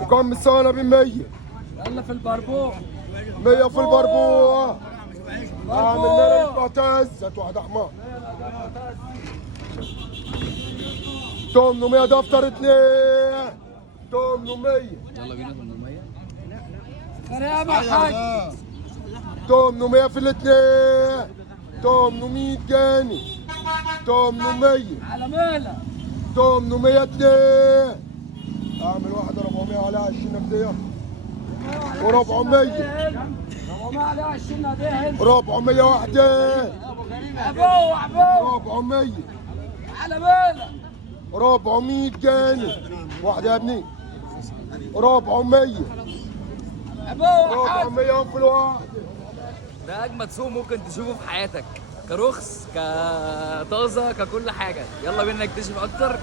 وكم السنة ب100؟ يلا في البربوع. 100 في البربوع. اعمل لنا معتز. هات واحد احمر. 800 دفتر 2. 800. يلا بينا 800. خريب يا حاج. 800 في الاثنين. 800 جاني. 800. على مهلك. 800 2. اعمل واحدة 400 عليها 20 هدية. و400. 400 عليها 20 هدية. 400 واحدة. عبو عبو. 400. على مهلك. 400 جاني. واحدة يا ابني. 400. عبو يا حاج. 400 في الواحد. ده اجمد سوق ممكن تشوفه في حياتك، كرخص كطازه ككل حاجه. يلا بينا نكتشف اكتر.